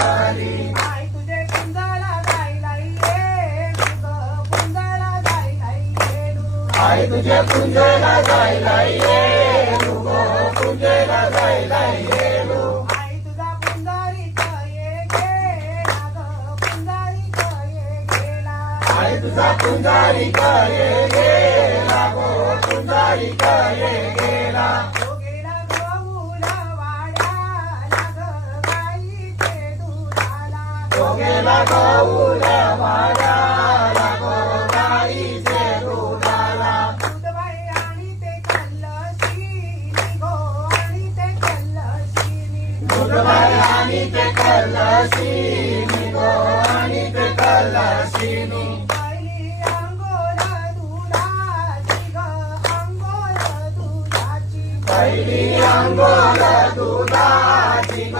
आई तुझे कुंजाला जायला येडू ग, कुंजाला जायला येडू. आई तुझ्या कुंजला जायला येडू ग, कुंजला जायला येडू. आई तुझा पुंजारीक ये गेला ग, पुंजारीक ये गेला. आई तुझा कुंजारी करे गेला गो, कुंजारी करे गेला. तो गेला गहूला वाड्याला ग, गाईचे दुधाला. तो गेला गहूला वाड्याला गो, गाईचे दुधाला. दूधबाई आणि ते कल्लशीनी गो, आणि ते कल्लशीनी. दूधबाई आणि ते कलशीनी गो, आणि ते कलशीनी. पहिली अंघोळ दुधाची ग, अंघोळ दुधाची. पहिली अंघोळ दुधाची ग,